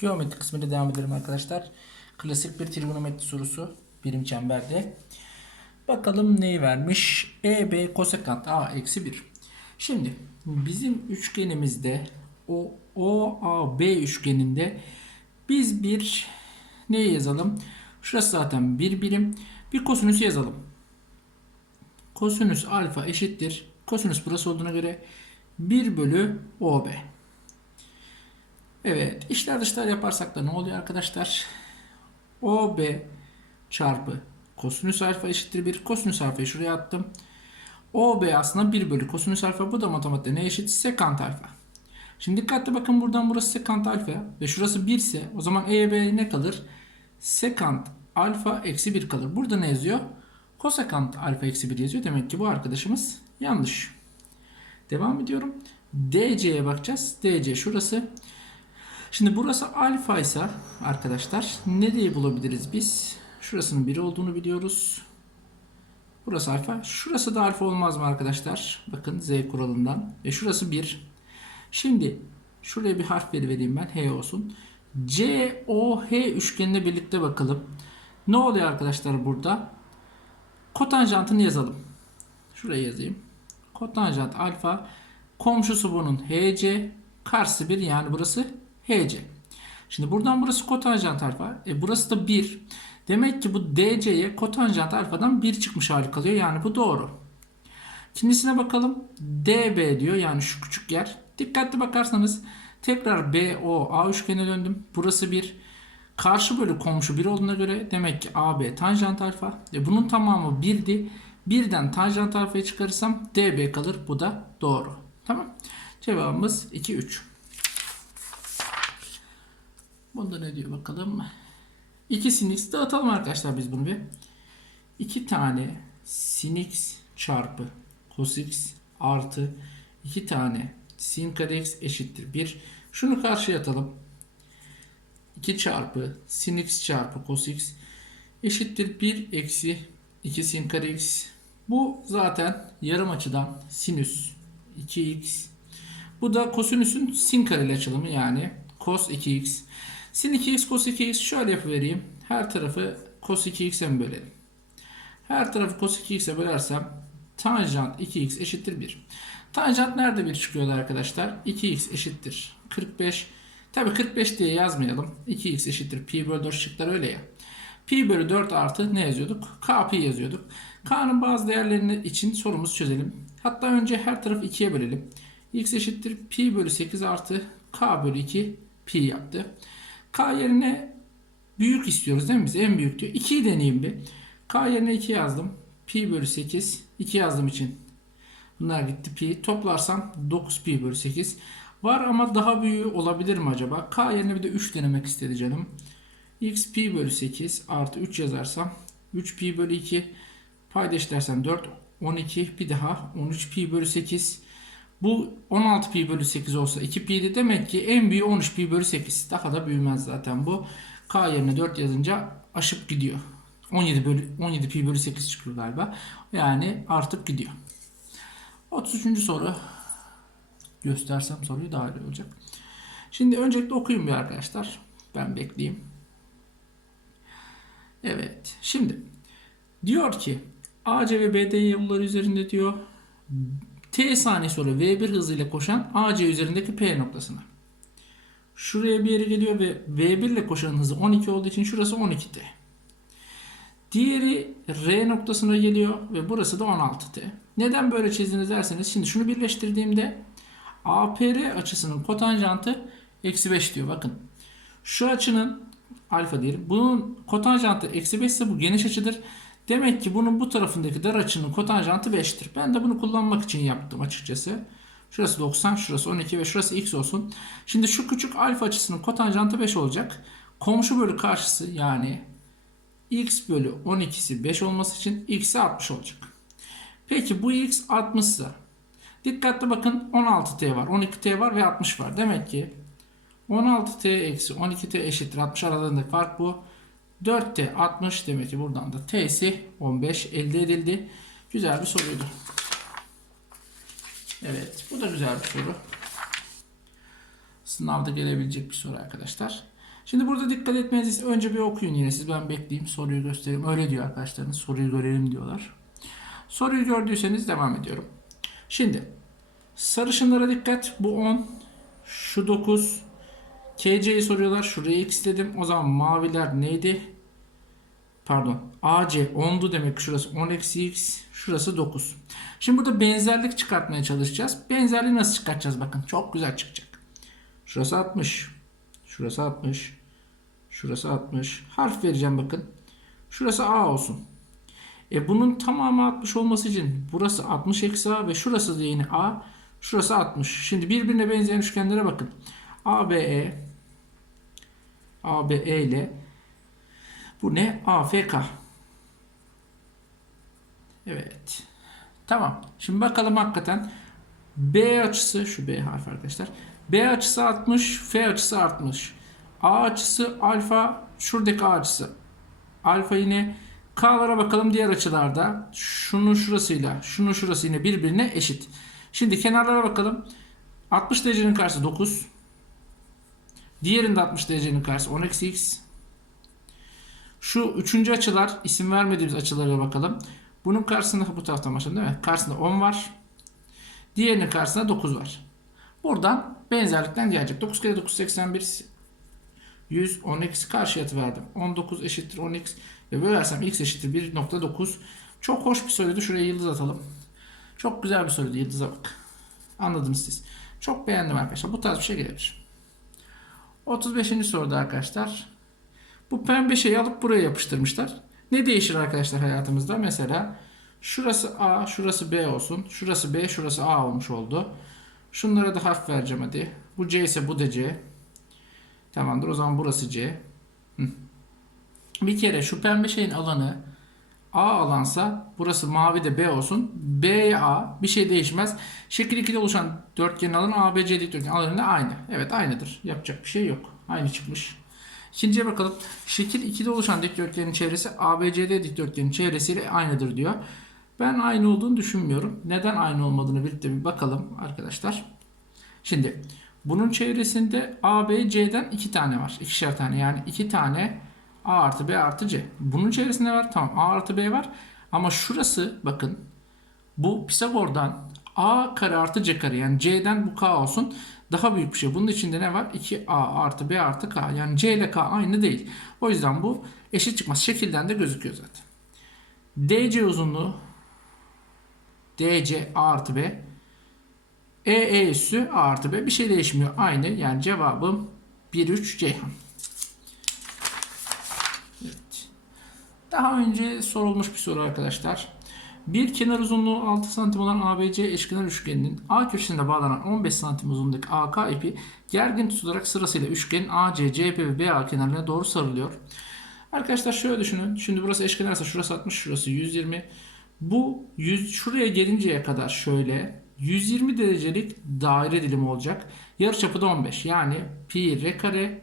Geometri kısmıyla devam edelim arkadaşlar. Klasik bir trigonometri sorusu. Birim çemberde. Bakalım neyi vermiş? EB kosekant A eksi 1. Şimdi bizim üçgenimizde o OAB üçgeninde biz bir neyi yazalım? Şurası zaten bir birim. Bir kosinüs yazalım. Kosinüs alfa eşittir. Kosinüs burası olduğuna göre 1 bölü OB. Evet. içler dışlar yaparsak da ne oluyor arkadaşlar? OB çarpı kosinüs alfa eşittir 1. Kosinüs alfayı şuraya attım. OB aslında 1 bölü kosinüs alfa. Bu da matematikte ne eşit? Sekant alfa. Şimdi dikkatli bakın buradan burası sekant alfa ve şurası 1 ise o zaman EB ne kalır? Sekant alfa eksi 1 kalır. Burada ne yazıyor? Kosekant alfa eksi 1 yazıyor. Demek ki bu arkadaşımız yanlış. Devam ediyorum. DC'ye bakacağız. DC şurası. Şimdi burası alfa ise arkadaşlar ne diye bulabiliriz biz? Şurasının 1 olduğunu biliyoruz. Burası alfa. Şurası da alfa olmaz mı arkadaşlar? Bakın Z kuralından. Ve şurası 1. Şimdi şuraya bir harf veri vereyim ben. H olsun. C, O, H üçgenine birlikte bakalım. Ne oluyor arkadaşlar burada? Kotanjantını yazalım. Şuraya yazayım. Kotanjant alfa. Komşusu bunun HC. Karşısı 1 yani burası HC. Şimdi buradan burası kotanjant alfa. E burası da 1. Demek ki bu DC'ye kotanjant alfadan 1 çıkmış hali kalıyor. Yani bu doğru. İkincisine bakalım. DB diyor. Yani şu küçük yer. Dikkatli bakarsanız tekrar BOA üçgene döndüm. Burası 1. Karşı bölü komşu 1 olduğuna göre demek ki AB tanjant alfa. E bunun tamamı 1'di. Birden tanjant alfayı çıkarırsam DB kalır. Bu da doğru. Tamam. Cevabımız 2 3. Bunda ne diyor bakalım. 2 sin dağıtalım arkadaşlar biz bunu bir. 2 tane sin x çarpı cos x artı 2 tane sin kare x eşittir 1. Şunu karşıya atalım. 2 çarpı sin x çarpı cos x eşittir 1 eksi 2 sin kare x. Bu zaten yarım açıdan sinüs 2x. Bu da kosinüsün sin kareli açılımı yani cos 2x. Sin 2x cos 2x şöyle yapıvereyim. Her tarafı cos 2x'e mi bölelim? Her tarafı cos 2x'e bölersem tanjant 2x eşittir 1. Tanjant nerede bir çıkıyordu arkadaşlar? 2x eşittir 45. Tabi 45 diye yazmayalım. 2x eşittir pi bölü 4 şıklar öyle ya. Pi bölü 4 artı ne yazıyorduk? K pi yazıyorduk. K'nın bazı değerlerini için sorumuzu çözelim. Hatta önce her tarafı 2'ye bölelim. x eşittir pi bölü 8 artı k bölü 2 pi yaptı. K yerine büyük istiyoruz değil mi biz? En büyük diyor. 2'yi deneyeyim bir. K yerine 2 yazdım. Pi bölü 8. 2 yazdığım için bunlar gitti pi. Toplarsam 9 pi bölü 8. Var ama daha büyüğü olabilir mi acaba? K yerine bir de 3 denemek istedi canım. x pi bölü 8 artı 3 yazarsam 3 pi bölü 2 payda eşitlersem 4 12 bir daha 13 pi bölü 8 bu 16 pi bölü 8 olsa 2 pi'di demek ki en büyüğü 13 pi bölü 8 daha da büyümez zaten bu. K yerine 4 yazınca aşıp gidiyor. 17 bölü 17 pi bölü 8 çıkıyor galiba. Yani artıp gidiyor. 33. soru. Göstersem soruyu daha iyi olacak. Şimdi öncelikle okuyayım bir arkadaşlar. Ben bekleyeyim. Evet şimdi. Diyor ki AC ve BD yolları üzerinde diyor T saniye sonra V1 hızıyla koşan AC üzerindeki P noktasına. Şuraya bir yere geliyor ve V1 ile koşan hızı 12 olduğu için şurası 12T. Diğeri R noktasına geliyor ve burası da 16T. Neden böyle çizdiniz derseniz şimdi şunu birleştirdiğimde APR açısının kotanjantı eksi 5 diyor bakın. Şu açının alfa diyelim. Bunun kotanjantı eksi 5 ise bu geniş açıdır. Demek ki bunun bu tarafındaki dar açının kotanjantı 5'tir. Ben de bunu kullanmak için yaptım açıkçası. Şurası 90, şurası 12 ve şurası x olsun. Şimdi şu küçük alfa açısının kotanjantı 5 olacak. Komşu bölü karşısı yani x bölü 12'si 5 olması için x'i 60 olacak. Peki bu x 60 ise dikkatli bakın 16t var, 12t var ve 60 var. Demek ki 16t eksi 12t eşittir 60 aralarındaki fark bu. 4T 60 demek ki buradan da T'si 15 elde edildi. Güzel bir soruydu. Evet bu da güzel bir soru. Sınavda gelebilecek bir soru arkadaşlar. Şimdi burada dikkat etmeniz önce bir okuyun yine siz ben bekleyeyim soruyu göstereyim. Öyle diyor arkadaşlarınız soruyu görelim diyorlar. Soruyu gördüyseniz devam ediyorum. Şimdi sarışınlara dikkat bu 10 şu 9 KC'yi soruyorlar. Şuraya x dedim. O zaman maviler neydi? Pardon. AC 10'du demek şurası 10 eksi x. Şurası 9. Şimdi burada benzerlik çıkartmaya çalışacağız. Benzerliği nasıl çıkartacağız bakın. Çok güzel çıkacak. Şurası 60. Şurası 60. Şurası 60. Harf vereceğim bakın. Şurası A olsun. E bunun tamamı 60 olması için burası 60 eksi A ve şurası da yine A. Şurası 60. Şimdi birbirine benzeyen üçgenlere bakın. ABE ABE ile bu ne? AFK. Evet. Tamam. Şimdi bakalım hakikaten B açısı şu B harfi arkadaşlar. B açısı 60, F açısı artmış. A açısı alfa, şuradaki A açısı. Alfa yine K'lara bakalım diğer açılarda. Şunun şurasıyla, şunun şurası yine birbirine eşit. Şimdi kenarlara bakalım. 60 derecenin karşısı 9. Diğerinde 60 derecenin karşısı 10 eksi x. Şu üçüncü açılar isim vermediğimiz açılara bakalım. Bunun karşısında bu taraftan başlayalım değil mi? Karşısında 10 var. Diğerinin karşısında 9 var. Buradan benzerlikten gelecek. 9 kere 9 81 100 10x karşıya verdim. 19 eşittir 10x ve bölersem x eşittir 1.9. Çok hoş bir soruydu. Şuraya yıldız atalım. Çok güzel bir soruydu. Yıldıza bak. Anladınız siz. Çok beğendim arkadaşlar. Bu tarz bir şey gelebilir. 35. soruda arkadaşlar. Bu pembe şeyi alıp buraya yapıştırmışlar. Ne değişir arkadaşlar hayatımızda? Mesela şurası A, şurası B olsun. Şurası B, şurası A olmuş oldu. Şunlara da harf vereceğim hadi. Bu C ise bu da C. Tamamdır. O zaman burası C. Bir kere şu pembe şeyin alanı A alansa burası mavi de B olsun. B A bir şey değişmez. Şekil 2'de oluşan dörtgenin alanı ABC dikdörtgenin alanı da aynı. Evet aynıdır. Yapacak bir şey yok. Aynı çıkmış. İkinciye bakalım. Şekil 2'de oluşan dikdörtgenin çevresi ABCD dikdörtgenin çevresiyle aynıdır diyor. Ben aynı olduğunu düşünmüyorum. Neden aynı olmadığını birlikte bir bakalım arkadaşlar. Şimdi bunun çevresinde A, B, C'den iki tane var. İkişer tane yani iki tane A artı B artı C. Bunun çevresinde var. Tamam A artı B var. Ama şurası bakın bu Pisagor'dan A kare artı C kare yani C'den bu K olsun. Daha büyük bir şey. Bunun içinde ne var? 2A artı B artı K. Yani C ile K aynı değil. O yüzden bu eşit çıkmaz. Şekilden de gözüküyor zaten. DC uzunluğu DC A artı B E, E üssü A artı B bir şey değişmiyor. Aynı. Yani cevabım 1, 3 Ceyhan. Evet. Daha önce sorulmuş bir soru arkadaşlar. Bir kenar uzunluğu 6 cm olan ABC eşkenar üçgeninin A köşesinde bağlanan 15 cm uzunluğundaki AK ipi gergin tutularak sırasıyla üçgenin AC, CP ve BA kenarlarına doğru sarılıyor. Arkadaşlar şöyle düşünün. Şimdi burası eşkenarsa şurası 60, şurası 120. Bu 100 şuraya gelinceye kadar şöyle 120 derecelik daire dilimi olacak. Yarıçapı da 15. Yani pi r kare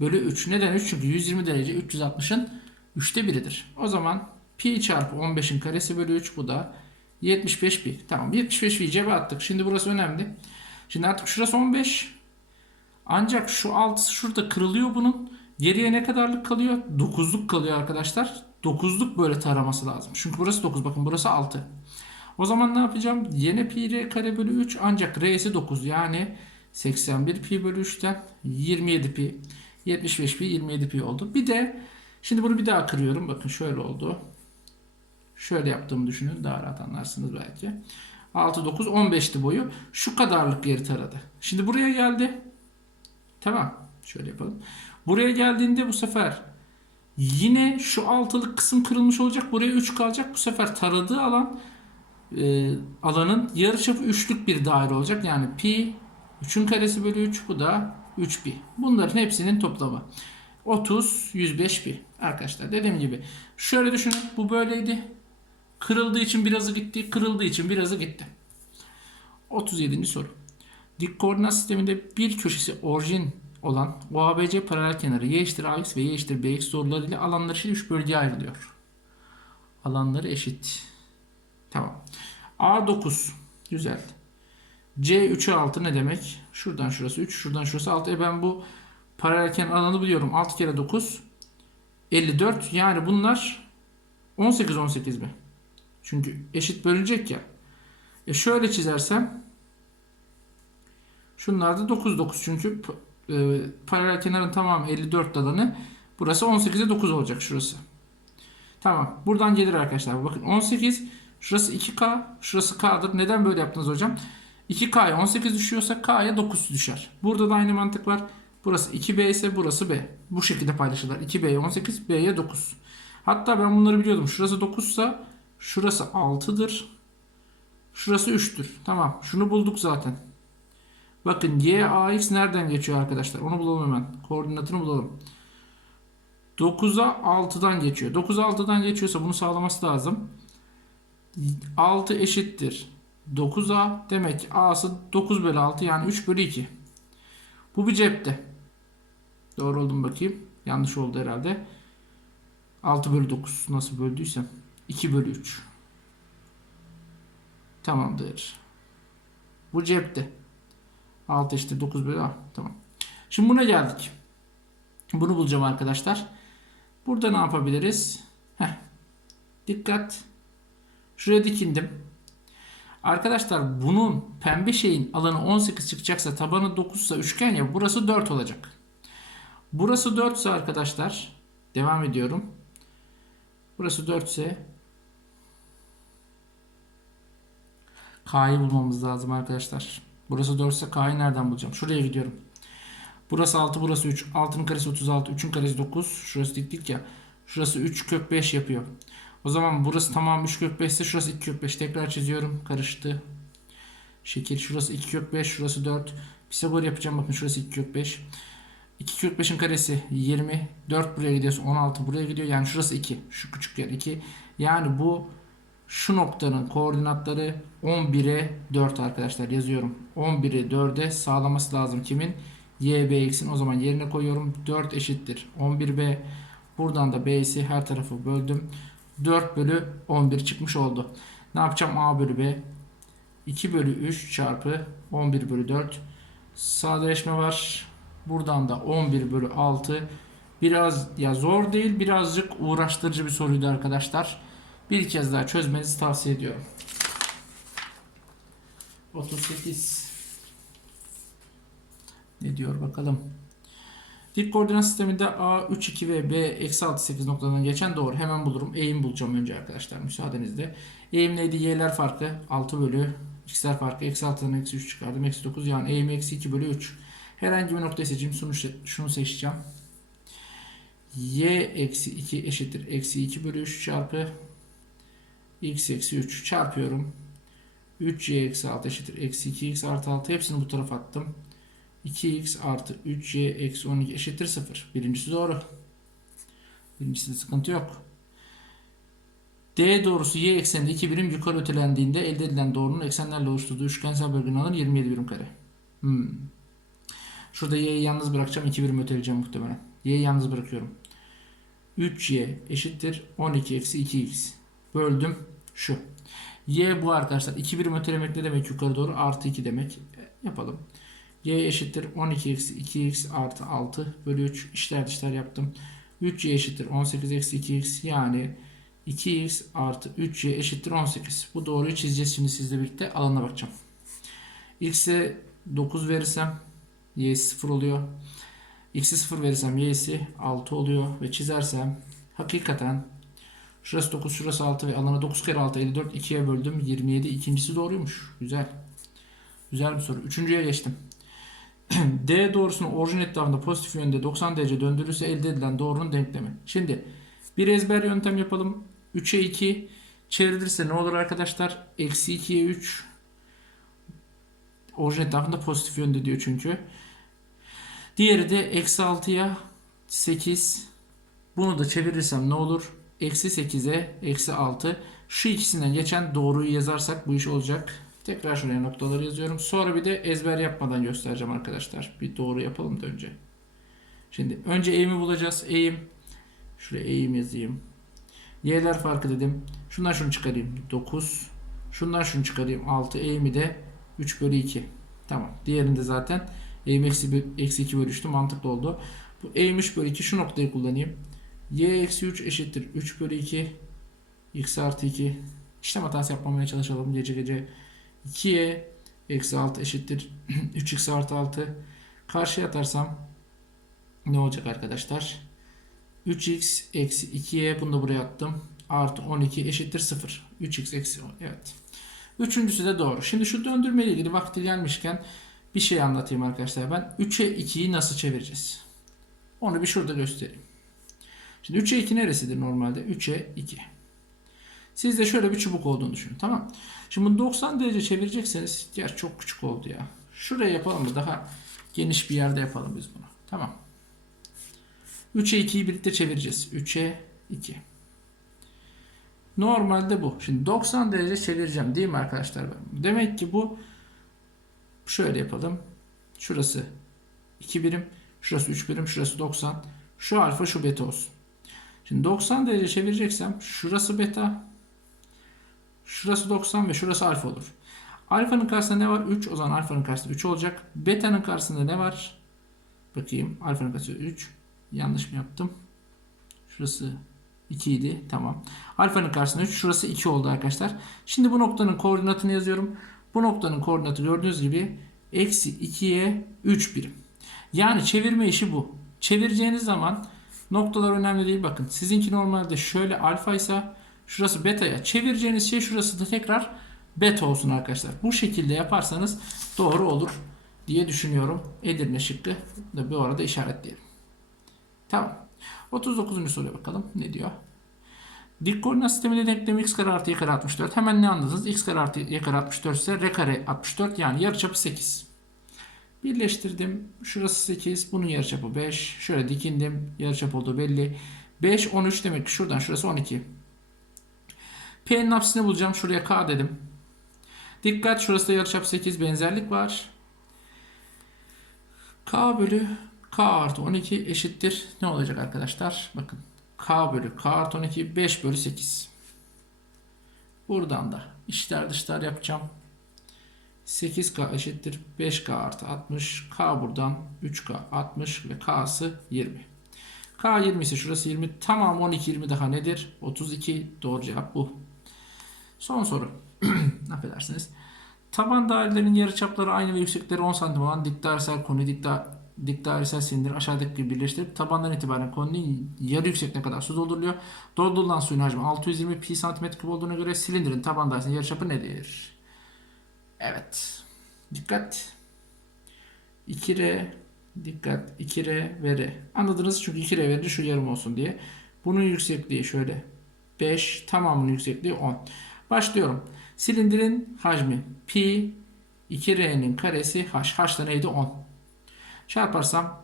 bölü 3. Neden 3? Çünkü 120 derece 360'ın 3'te biridir. O zaman pi çarpı 15'in karesi bölü 3 bu da 75 pi. Tamam 75 pi cebe attık. Şimdi burası önemli. Şimdi artık şurası 15. Ancak şu altısı şurada kırılıyor bunun. Geriye ne kadarlık kalıyor? 9'luk kalıyor arkadaşlar. 9'luk böyle taraması lazım. Çünkü burası 9 bakın burası 6. O zaman ne yapacağım? Yine pi r kare bölü 3 ancak r'si 9 yani 81 pi bölü 3'ten 27 pi 75 pi 27 pi oldu. Bir de şimdi bunu bir daha kırıyorum. Bakın şöyle oldu. Şöyle yaptığımı düşünün. Daha rahat anlarsınız belki. 6, 9, 15'ti boyu. Şu kadarlık yeri taradı. Şimdi buraya geldi. Tamam. Şöyle yapalım. Buraya geldiğinde bu sefer yine şu altılık kısım kırılmış olacak. Buraya 3 kalacak. Bu sefer taradığı alan e, alanın yarıçapı 3'lük bir daire olacak. Yani pi 3'ün karesi bölü 3 bu da 3 pi. Bunların hepsinin toplamı. 30, 105 pi. Arkadaşlar dediğim gibi şöyle düşünün. Bu böyleydi. Kırıldığı için birazı gitti. Kırıldığı için birazı gitti. 37. soru. Dik koordinat sisteminde bir köşesi orijin olan OABC paralel kenarı y eşittir ax ve y eşittir bx doğruları ile alanları eşit 3 bölgeye ayrılıyor. Alanları eşit. Tamam. A9. Güzel. C 3'e 6 ne demek? Şuradan şurası 3, şuradan şurası 6. E ben bu Paralel kenar alanı biliyorum. 6 kere 9 54. Yani bunlar 18 18 mi? Çünkü eşit bölünecek ya. E şöyle çizersem şunlar da 9 9 çünkü e, paralel kenarın tamamı 54 alanı. Burası 18'e 9 olacak şurası. Tamam. Buradan gelir arkadaşlar. Bakın 18 şurası 2K şurası K'dır. Neden böyle yaptınız hocam? 2K'ya 18 düşüyorsa K'ya 9 düşer. Burada da aynı mantık var. Burası 2B ise burası B. Bu şekilde paylaşırlar. 2B'ye 18, B'ye 9. Hatta ben bunları biliyordum. Şurası 9 ise şurası 6'dır. Şurası 3'tür. Tamam. Şunu bulduk zaten. Bakın y ax nereden geçiyor arkadaşlar? Onu bulalım hemen. Koordinatını bulalım. 9'a 6'dan geçiyor. 9'a 6'dan geçiyorsa bunu sağlaması lazım. 6 eşittir. 9a demek ki a'sı 9 bölü 6 yani 3 bölü 2. Bu bir cepte. Doğru oldu mu bakayım. Yanlış oldu herhalde. 6 bölü 9 nasıl böldüysem. 2 bölü 3. Tamamdır. Bu cepte. 6 eşittir 9 bölü A. Tamam. Şimdi buna geldik. Bunu bulacağım arkadaşlar. Burada ne yapabiliriz? Heh. Dikkat. Şuraya dikindim. Arkadaşlar bunun pembe şeyin alanı 18 çıkacaksa tabanı 9 ise üçgen ya burası 4 olacak. Burası 4 ise arkadaşlar devam ediyorum. Burası 4 ise K'yı bulmamız lazım arkadaşlar. Burası 4 ise K'yı nereden bulacağım? Şuraya gidiyorum. Burası 6, burası 3. 6'nın karesi 36, 3'ün karesi 9. Şurası dik dik ya. Şurası 3 kök 5 yapıyor. O zaman burası tamam 3 kök 5 ise şurası 2 kök 5. Tekrar çiziyorum. Karıştı. Şekil. Şurası 2 kök 5. Şurası 4. Pisagor yapacağım. Bakın şurası 2 kök 5. 2 kök 5'in karesi 20. 4 buraya gidiyorsa 16 buraya gidiyor. Yani şurası 2. Şu küçük yer 2. Yani bu şu noktanın koordinatları 11'e 4 arkadaşlar yazıyorum. 11'e 4'e sağlaması lazım kimin? y b x'in o zaman yerine koyuyorum. 4 eşittir 11b. Buradan da b'si her tarafı böldüm. 4 bölü 11 çıkmış oldu. Ne yapacağım? a bölü b. 2 bölü 3 çarpı 11 bölü 4. Sadeleşme var. Buradan da 11 bölü 6. Biraz ya zor değil birazcık uğraştırıcı bir soruydu arkadaşlar. Bir kez daha çözmenizi tavsiye ediyorum. 38 ne diyor bakalım. Dik koordinat sisteminde A 3 2 ve B eksi 6 8 noktadan geçen doğru. Hemen bulurum. Eğim bulacağım önce arkadaşlar müsaadenizle. Eğim neydi? Y'ler farkı 6 bölü x'ler farkı. Eksi 6'dan eksi 3 çıkardım. Eksi 9 yani eğim eksi 2 bölü 3. Herhangi bir noktayı seçeyim. Şunu, şunu seçeceğim. Y eksi 2 eşittir. Eksi 2 bölü 3 çarpı x eksi 3 çarpıyorum. 3y eksi 6 eşittir. Eksi 2x artı 6 hepsini bu tarafa attım. 2x artı 3y eksi 12 eşittir 0. Birincisi doğru. Birincisinde sıkıntı yok. D doğrusu y ekseninde 2 birim yukarı ötelendiğinde elde edilen doğrunun eksenlerle oluşturduğu üçgensel bölgenin alanı 27 birim kare. Hmm. Şurada y'yi yalnız bırakacağım. 2 birim öteleyeceğim muhtemelen. Y'yi yalnız bırakıyorum. 3y eşittir 12 eksi 2x. Böldüm şu. Y bu arkadaşlar. 2 birim ötelemek ne demek yukarı doğru? Artı 2 demek. E, yapalım. Y eşittir 12 eksi 2x artı 6 bölü 3 işler dışlar yaptım. 3y eşittir 18 eksi 2x yani 2x artı 3y eşittir 18. Bu doğruyu çizeceğiz şimdi sizle birlikte. Alana bakacağım. x'e 9 verirsem y'si 0 oluyor. x'e 0 verirsem y'si 6 oluyor ve çizersem hakikaten şurası 9 şurası 6 ve alana 9 kere 6 54 2'ye böldüm 27 ikincisi doğruymuş. Güzel. Güzel bir soru. Üçüncüye geçtim. D doğrusunu orijin etrafında pozitif yönde 90 derece döndürürse elde edilen doğrunun denklemi. Şimdi bir ezber yöntem yapalım. 3'e 2 çevrilirse ne olur arkadaşlar? Eksi 2'ye 3 orijin etrafında pozitif yönde diyor çünkü. Diğeri de eksi 6'ya 8 bunu da çevirirsem ne olur? Eksi 8'e eksi 6 şu ikisinden geçen doğruyu yazarsak bu iş olacak. Tekrar şuraya noktaları yazıyorum. Sonra bir de ezber yapmadan göstereceğim arkadaşlar. Bir doğru yapalım da önce. Şimdi önce eğimi bulacağız. Eğim. Şuraya eğim yazayım. Y'ler farkı dedim. Şundan şunu çıkarayım. 9. Şundan şunu çıkarayım. 6. Eğimi de 3 bölü 2. Tamam. Diğerinde zaten Eğim eksi, eksi 2 bölü 3'tü mantıklı oldu. Bu eğim 3 bölü 2 şu noktayı kullanayım. Y eksi 3 eşittir 3 bölü 2 x artı 2 işlem hatası yapmamaya çalışalım. Gece gece 2y eksi 6 eşittir 3x artı 6 karşıya atarsam ne olacak arkadaşlar? 3x eksi 2y bunu da buraya attım. Artı 12 eşittir 0 3x eksi 10 evet. Üçüncüsü de doğru. Şimdi şu döndürme ile ilgili vakti gelmişken bir şey anlatayım arkadaşlar ben. 3'e 2'yi nasıl çevireceğiz? Onu bir şurada göstereyim şimdi 3'e 2 neresidir normalde 3'e 2 Sizde şöyle bir çubuk olduğunu düşünün. Tamam. Şimdi bunu 90 derece çevirecekseniz yer çok küçük oldu ya. Şuraya yapalım mı? Daha geniş bir yerde yapalım biz bunu. Tamam. 3'e 2'yi birlikte çevireceğiz. 3'e 2. Normalde bu. Şimdi 90 derece çevireceğim değil mi arkadaşlar? Demek ki bu şöyle yapalım. Şurası 2 birim. Şurası 3 birim. Şurası 90. Şu alfa şu beta olsun. Şimdi 90 derece çevireceksem şurası beta, şurası 90 ve şurası alfa olur. Alfanın karşısında ne var? 3. O zaman alfanın karşısında 3 olacak. Beta'nın karşısında ne var? Bakayım. Alfanın karşısında 3. Yanlış mı yaptım? Şurası 2 idi. Tamam. Alfanın karşısında 3. Şurası 2 oldu arkadaşlar. Şimdi bu noktanın koordinatını yazıyorum. Bu noktanın koordinatı gördüğünüz gibi eksi 2'ye 3 birim. Yani çevirme işi bu. Çevireceğiniz zaman Noktalar önemli değil bakın. Sizinki normalde şöyle alfa ise şurası beta'ya. Çevireceğiniz şey şurası da tekrar beta olsun arkadaşlar. Bu şekilde yaparsanız doğru olur diye düşünüyorum. Edirne şıkkı da bu arada işaretleyelim. Tamam. 39. soruya bakalım. Ne diyor? Dik koordinat sisteminde denklemi x kare artı y kare 64. Hemen ne anladınız? x kare artı y kare 64 ise r kare 64 yani yarıçapı 8. Birleştirdim. Şurası 8. Bunun yarıçapı 5. Şöyle dikindim. Yarıçap olduğu belli. 5, 13 demek ki şuradan şurası 12. P'nin apsisini bulacağım. Şuraya K dedim. Dikkat şurası da yarıçap 8. Benzerlik var. K bölü K artı 12 eşittir. Ne olacak arkadaşlar? Bakın. K bölü K artı 12 5 bölü 8. Buradan da içler dışlar yapacağım. 8K eşittir 5K artı 60. K buradan 3K 60 ve K'sı 20. K 20 ise şurası 20. Tamam 12 20 daha nedir? 32. Doğru cevap bu. Son soru. Affedersiniz. Taban dairelerin yarıçapları aynı ve yüksekleri 10 cm olan dik dairesel konu dik, da, dik dairesel silindir aşağıdaki gibi birleştirip tabandan itibaren konunun yarı yüksekliğine kadar su dolduruyor. Doldurulan suyun hacmi 620 pi santimetre küp olduğuna göre silindirin taban dairesinin yarıçapı nedir? Evet. Dikkat. 2R dikkat 2R ve R. Anladınız çünkü 2R ve R şu yarım olsun diye. Bunun yüksekliği şöyle 5 tamamının yüksekliği 10. Başlıyorum. Silindirin hacmi pi 2R'nin karesi h. H da neydi? 10. Çarparsam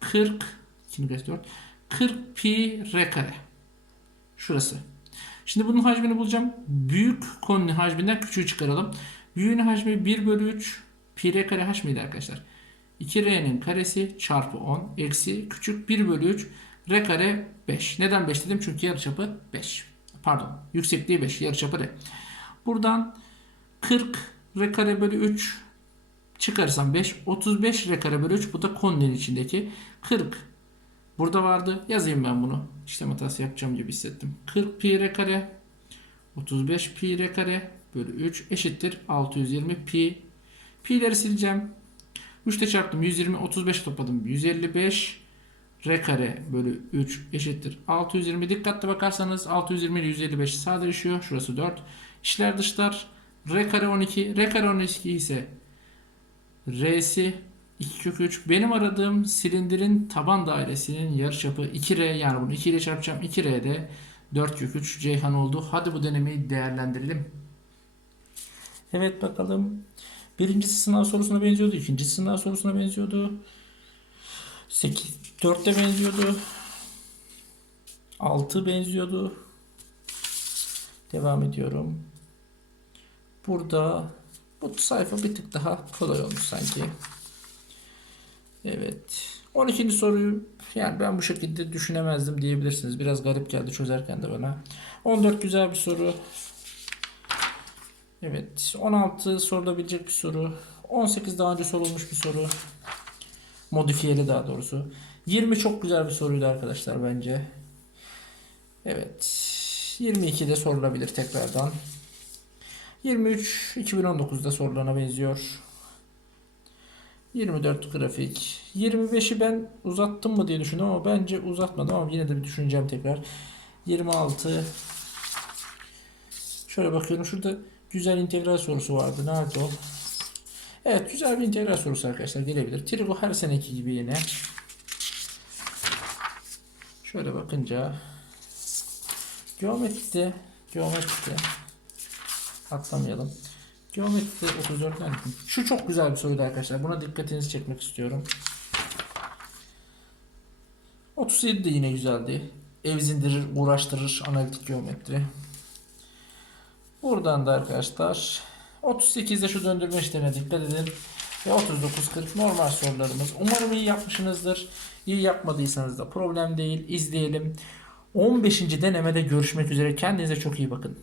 40 2 4 40 pi R kare. Şurası. Şimdi bunun hacmini bulacağım. Büyük konunun hacminden küçüğü çıkaralım. Büyüğün hacmi 1 bölü 3 pi r kare h miydi arkadaşlar? 2r'nin karesi çarpı 10 eksi küçük 1 bölü 3 r kare 5. Neden 5 dedim? Çünkü yarıçapı 5. Pardon. Yüksekliği 5. Yarıçapı r. Buradan 40 r kare bölü 3 çıkarsam 5. 35 r kare bölü 3. Bu da konunun içindeki 40. Burada vardı. Yazayım ben bunu. İşlem hatası yapacağım gibi hissettim. 40 pi r kare 35 pi r kare bölü 3 eşittir 620 pi. Pi'leri sileceğim. 3 ile çarptım 120 35 topladım 155 r kare bölü 3 eşittir 620 dikkatli bakarsanız 620 ile 155 sadeleşiyor. Şurası 4. İşler dışlar r kare 12 r kare 12 ise r'si 2 kök 3. Benim aradığım silindirin taban dairesinin yarıçapı 2r yani bunu 2 ile çarpacağım 2r'de 4 kök 3 Ceyhan oldu. Hadi bu denemeyi değerlendirelim. Evet bakalım. Birincisi sınav sorusuna benziyordu. ikincisi sınav sorusuna benziyordu. 8, 4'te benziyordu. 6 benziyordu. Devam ediyorum. Burada bu sayfa bir tık daha kolay olmuş sanki. Evet. 12. soruyu yani ben bu şekilde düşünemezdim diyebilirsiniz. Biraz garip geldi çözerken de bana. 14 güzel bir soru. Evet. 16 sorulabilecek bir soru. 18 daha önce sorulmuş bir soru. Modifiyeli daha doğrusu. 20 çok güzel bir soruydu arkadaşlar bence. Evet. 22 de sorulabilir tekrardan. 23 2019'da sorulana benziyor. 24 grafik. 25'i ben uzattım mı diye düşündüm ama bence uzatmadım ama yine de bir düşüneceğim tekrar. 26 Şöyle bakıyorum şurada güzel integral sorusu vardı. Nerede o? Evet güzel bir integral sorusu arkadaşlar gelebilir. Trigo her seneki gibi yine. Şöyle bakınca geometride geometride atlamayalım. Geometride 34 tane. Şu çok güzel bir soruydu arkadaşlar. Buna dikkatinizi çekmek istiyorum. 37 de yine güzeldi. Evzindirir, uğraştırır analitik geometri. Buradan da arkadaşlar 38'de şu döndürme işlemine dikkat edin. Ve 39-40 normal sorularımız. Umarım iyi yapmışsınızdır. İyi yapmadıysanız da problem değil. İzleyelim. 15. denemede görüşmek üzere. Kendinize çok iyi bakın.